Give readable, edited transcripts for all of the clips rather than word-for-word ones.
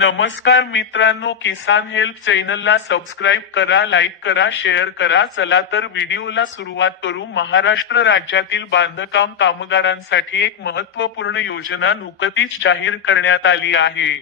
नमस्कार मित्रांनो, किसान हेल्प चॅनलला सबस्क्राईब करा, लाईक करा, शेअर करा. चला तर व्हिडिओला सुरुवात करू. महाराष्ट्र राज्यातील बांधकाम कामगारांसाठी एक महत्त्वपूर्ण योजना नुकतीच जाहीर करण्यात आली आहे.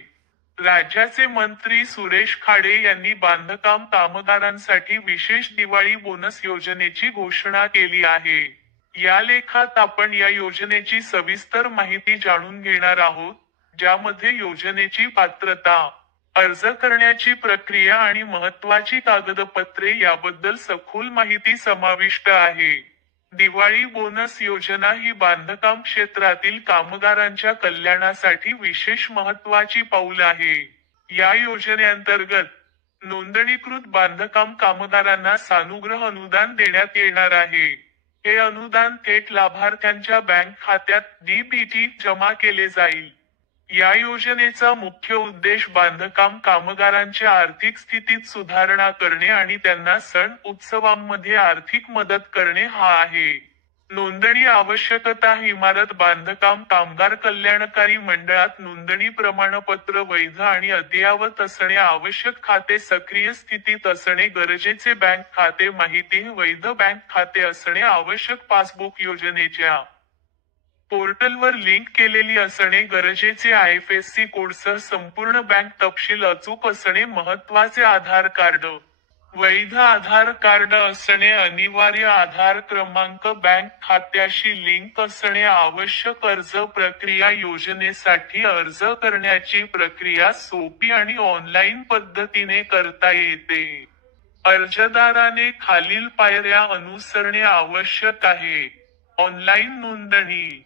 राज्याचे मंत्री सुरेश खाडे यांनी बांधकाम कामगारांसाठी विशेष दिवाळी बोनस योजनेची घोषणा केली आहे. या लेखात आपण या योजनेची सविस्तर माहिती जाणून घेणार आहोत, ज्यामध्ये योजनेची पात्रता, अर्ज करण्याची प्रक्रिया आणि महत्त्वाची कागदपत्रे याबद्दल सखोल माहिती समाविष्ट आहे. दिवाळी बोनस योजना ही बांधकाम क्षेत्रातील कामगारांच्या कल्याणासाठी विशेष महत्त्वाची पाऊल आहे. या योजनेअंतर्गत नोंदणीकृत बांधकाम कामगारांना सानुग्रह अनुदान देण्यात येणार आहे. हे अनुदान थेट लाभार्थ्यांच्या बँक खात्यात डीबीटी जमा केले जाईल. या योजनेचा मुख्य उद्देश बांधकाम कामगारांच्या आर्थिक स्थितीत सुधारणा करणे आणि त्यांना सण उत्सवांमध्ये आर्थिक मदत करणे हा आहे. नोंदणी आवश्यकता. इमारत बांधकाम कामगार कल्याणकारी मंडळात नोंदणी प्रमाणपत्र वैध आणि अद्ययावत असणे आवश्यक. खाते सक्रिय स्थितीत असणे गरजेचे. बँक खाते माहिती. वैध बँक खाते असणे आवश्यक. पासबुक योजनेच्या पोर्टलवर लिंक केलेली असणे गरजेचे. आयएफएससी कोडसह संपूर्ण बँक तपशील अचूक असणे महत्त्वाचे. आधार कार्ड. वैध आधार कार्ड असणे अनिवार्य. आधार क्रमांक. बँक खात्याशी लिंक असणे आवश्यक. अर्ज प्रक्रिया. योजनेसाठी अर्ज करण्याची प्रक्रिया सोपी आणि ऑनलाईन पद्धतीने करता येते. अर्जदाराने खालील पायऱ्या अनुसरणे आवश्यक आहे. ऑनलाईन नोंदणी.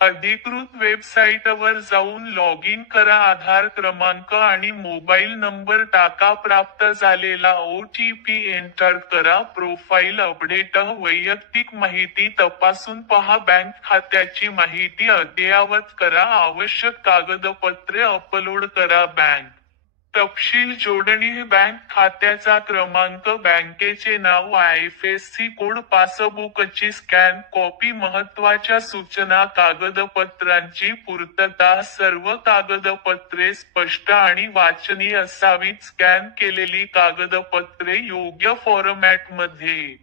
अधिकृत वेबसाईटवर जाऊन लॉग इन करा. आधार क्रमांक आणि मोबाईल नंबर टाका. प्राप्त झालेला OTP एंटर करा. Profile update. वैयक्तिक माहिती तपासून पहा. बँक खात्याची माहिती अद्ययावत करा. आवश्यक कागदपत्रे अपलोड करा. बँक तपशील जोडणी. बँक खात्याचा क्रमांक, बँकेचे नाव, आयएफएससी कोड, पासबुकची स्कॅन कॉपी. महत्त्वाच्या सूचना. कागदपत्रांची पूर्तता. सर्व कागदपत्रे स्पष्ट आणि वाचनीय असावीत. स्कॅन केलेली कागदपत्रे योग्य फॉर्मॅटमध्ये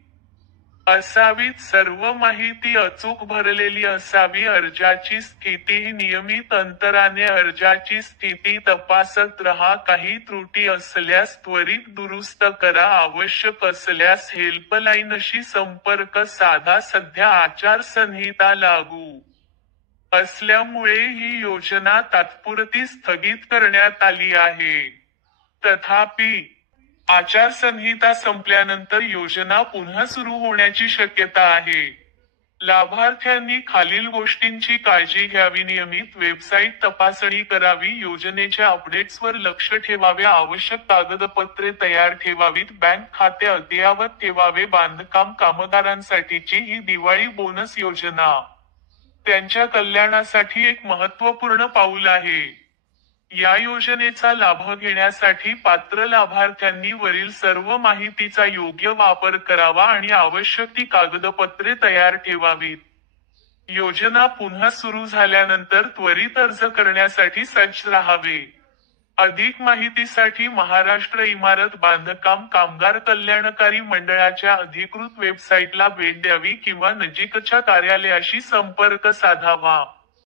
असावीत. सर्व माहिती अचूक भरलेली असावी. अर्जाची स्थिती. नियमित अंतराने अर्जाची स्थिती तपासत रहा. काही त्रुटी असल्यास त्वरित दुरुस्त करा. आवश्यक असल्यास हेल्पलाईनशी संपर्क साधा. सध्या आचारसंहिता लागू असल्यामुळे ही योजना तात्पुरती स्थगित करण्यात आली आहे. तथापि, आचारसंहिता संपल्यानंतर योजना पुन्हा सुरू होण्याची शक्यता आहे. लाभार्थ्यांनी खालील गोष्टींची काळजी घ्यावी. नियमित वेबसाईट तपासणी करावी. योजनेच्या अपडेट्सवर लक्ष ठेवावे. आवश्यक कागदपत्रे तयार ठेवावीत. बँक खाते अद्ययावत ठेवावे. बांधकाम कामगारांसाठीची ही दिवाळी बोनस योजना त्यांच्या कल्याणासाठी एक महत्त्वपूर्ण पाऊल आहे. या योजनेचा लाभ घेण्यासाठी पात्र लाभार्थ्यांनी वरील सर्व माहितीचा योग्य वापर करावा आणि आवश्यक ती कागदपत्रे तयार ठेवावीत. योजना पुन्हा सुरू झाल्यानंतर त्वरित अर्ज करण्यासाठी सज्ज राहावे. अधिक माहितीसाठी महाराष्ट्र इमारत बांधकाम कामगार कल्याणकारी मंडळाच्या अधिकृत वेबसाईटला भेट द्यावी किंवा नजीकच्या कार्यालयाशी संपर्क साधावा.